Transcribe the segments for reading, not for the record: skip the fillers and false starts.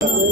Hare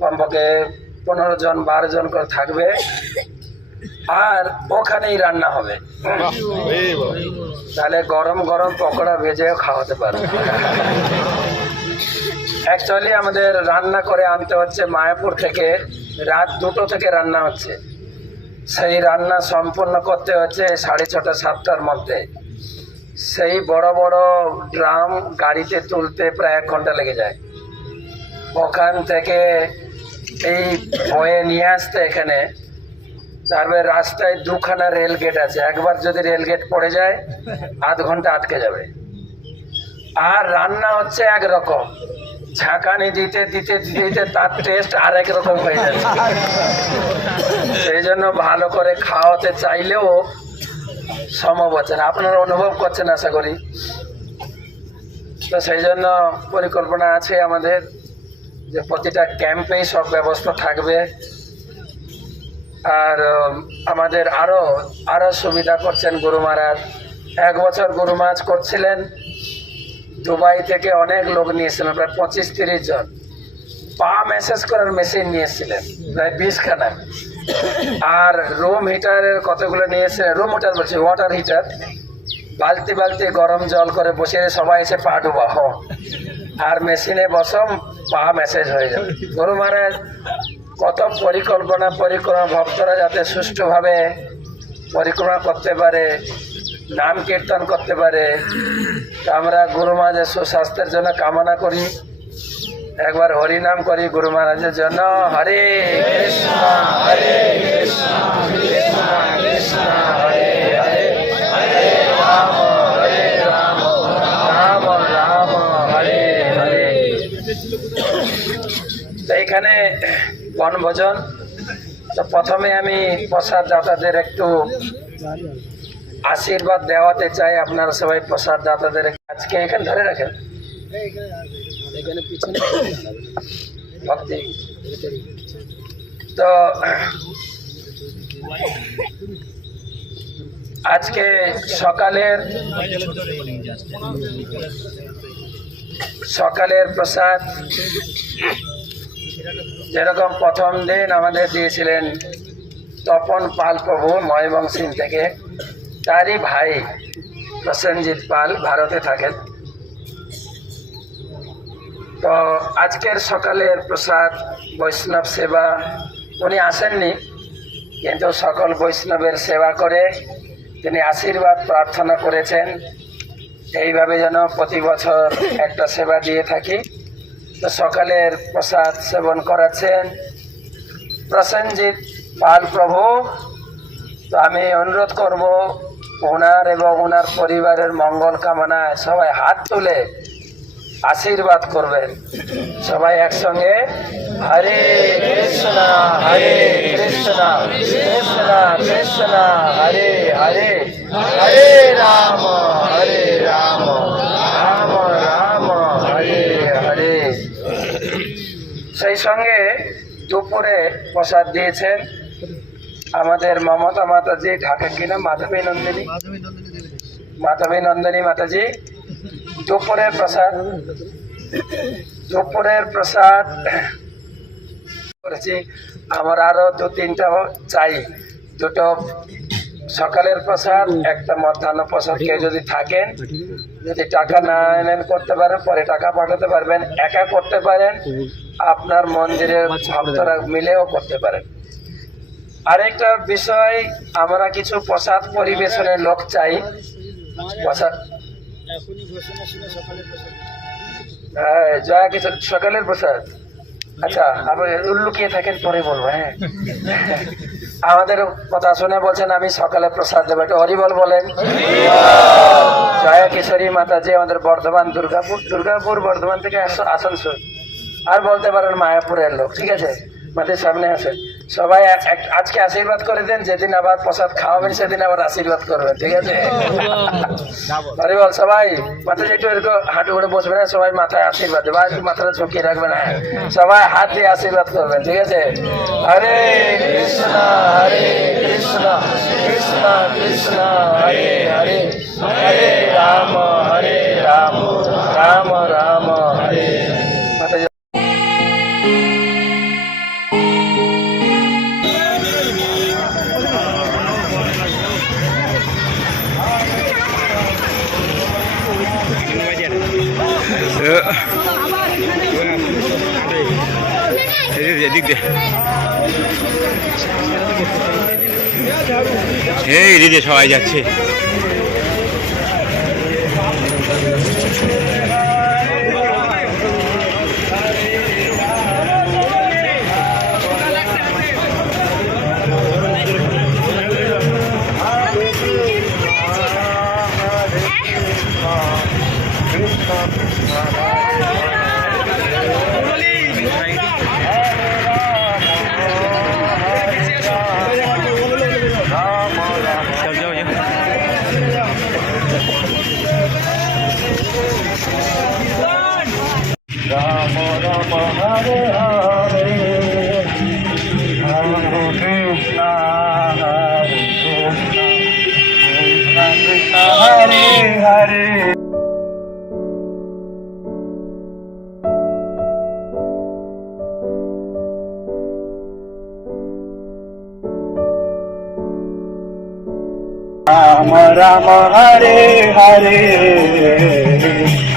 কমপক্ষে 15 জন 12 জন করে থাকবে, আর ওখানেই রান্না হবে। তাহলে গরম গরম পকোড়া ভেজেও খাওয়াতে পারবে। অ্যাকচুয়ালি আমাদের রান্না করে আনতে হচ্ছে মায়াপুর থেকে, রাত 2টো থেকে রান্না হচ্ছে। সেই রান্না সম্পূর্ণ করতে হচ্ছে 6:30 7টার মধ্যে। সেই বড় বড় ড্রাম গাড়িতে তুলতে প্রায় 1 ঘন্টা লেগে যায়। ওখান থেকে এই বয়ে নিয়ে আসতে এখানে, তারপরে রাস্তায় 2খানা রেল গেট আছে। একবার যদি রেল গেট পড়ে যায় আধ ঘন্টা আটকে যাবে। আর রান্না হচ্ছে একরকম, ঝাঁকানি দিতে দিতে দিতে তার টেস্ট আরেক রকম হয়ে যাচ্ছে। সেই জন্য ভালো করে খাওয়াতে চাইলেও সম্ভব হচ্ছে না। আপনারা অনুভব করছেন আশা করি। তো সেই জন্য পরিকল্পনা আছে আমাদের যে প্রতিটা ক্যাম্পেই সব ব্যবস্থা থাকবে। আর আমাদের আরো সুবিধা করছেন গুরু মহারাজ। 1 বছর গুরু মহারাজ করছিলেন, দুবাই থেকে অনেক লোক নিয়েছিলেন, প্রায় 25-30 জন। পা ম্যাসেজ করার মেশিন নিয়েছিলেন প্রায় 20খানা। আর রুম হিটারের কতগুলো নিয়েছিলেন, রুম হিটার বলছি, ওয়াটার হিটার। বালতি বালতি গরম জল করে বসিয়ে সবাই এসে পা ডুবাহ, আর মেশিনে বসম, পা ম্যাসেজ হয়ে যাবে। গুরু মহারাজ কত পরিকল্পনা ভক্তরা যাতে সুষ্ঠুভাবে পরিক্রমা করতে পারে, নাম কীর্তন করতে পারে। আমরা গুরু মহারাজের সুস্বাস্থ্যের জন্য কামনা করি। একবার হরি নাম করি গুরু মহারাজের জন্য। হরে কৃষ্ণ হরে কৃষ্ণ কৃষ্ণ কৃষ্ণ হরে হরে, হরে রাম রাম রাম হরে হরে। তো এখানে বনভোজন। তো প্রথমে আমি প্রসাদ দাতাদের একটু আশীর্বাদ দেওয়াতে চাই। আপনারা সবাই প্রসাদ দাতাদের আজকে এখানে ধরে রাখেন, ভক্তি। তো আজকে সকালের প্রসাদ যেরকম প্রথম দিন আমাদের দিয়েছিলেন তপন পাল প্রভু ময়মনসিং থেকে, তারই ভাই প্রসেনজিৎ পাল ভারতে থাকেন। তো আজকের সকালের প্রসাদ বৈষ্ণব সেবা, উনি আসেননি কিন্তু সকল বৈষ্ণবের সেবা করে তিনি আশীর্বাদ প্রার্থনা করেছেন এইভাবে যেন প্রতি বছর একটা সেবা দিয়ে থাকি। তো সকালের প্রসাদ সেবন করাচ্ছেন প্রসেনজিৎ পাল প্রভু। তো আমি অনুরোধ করব ওনার এবং ওনার পরিবারের মঙ্গল কামনায় সবাই হাত তুলে আশীর্বাদ করবেন। সবাই একসঙ্গে হরে কৃষ্ণ কৃষ্ণ কৃষ্ণ হরে হরে, হরে রাম রাম রাম হরে হরে। সেই সঙ্গে দুপুরে প্রসাদ দিয়েছেন আমাদের মমতা মাতাজি, ঢাকা কিনা মাধবী নন্দিনী মাতাজি। দুপুরের প্রসাদ করেছি। আমার আরো 2-3টা চাই, 2টো সকালের প্রসাদ, একটা মধ্যাহ্ন প্রসাদ। কেউ যদি থাকেন, যদি টাকা না এলেন করতে পারেন, পরে টাকা পাঠাতে পারবেন, একা করতে পারেন, আপনার মন্দিরের ভক্তরা মিলেও করতে পারেন। আরেকটা বিষয়, আমরা কিছু প্রসাদ পরিবেশনের লোক চাই। প্রসাদ হ্যাঁ, জয়া কিছু সকালের প্রসাদ। আচ্ছা, আপনি লুকিয়ে থাকেন, পরে বলবো। হ্যাঁ, আমাদের কথা শুনে বলছেন আমি সকালে প্রসাদ দেবো, একটু হরিবল বলেন। জয়া কিশোরী মাতাজি আমাদের বর্ধমান, দুর্গাপুর বর্ধমান থেকে আসানসোল, আর বলতে পারেন মায়াপুরের লোক। ঠিক আছে, মাটির সামনে আছে সবাই। আজকে আশীর্বাদ করে দেন, যেদিন আবার প্রসাদ খাওয়াবেন সেদিন আবার আশীর্বাদ করবেন। ঠিক আছে, হরিবল। সবাই মাথায় একটু এরকম হাঁটু করে বসবে না, সবাই মাথায় আশীর্বাদ দেবে, একটু মাথাটা ঝুঁকিয়ে রাখবেন। হ্যাঁ, সবাই হাত দিয়ে আশীর্বাদ করবেন। ঠিক আছে, হরে কৃষ্ণ কৃষ্ণ কৃষ্ণ হরে হরে, হরে রাম রাম রাম হরে। মাথায় এই দিদি সবাই যাচ্ছে। রাম রাম হরে হরে, হরে কৃষ্ণ কৃষ্ণ হরে হরে। রাম রাম হরে হরে,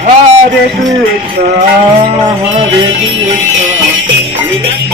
হরে কৃষ্ণ কৃষ্ণ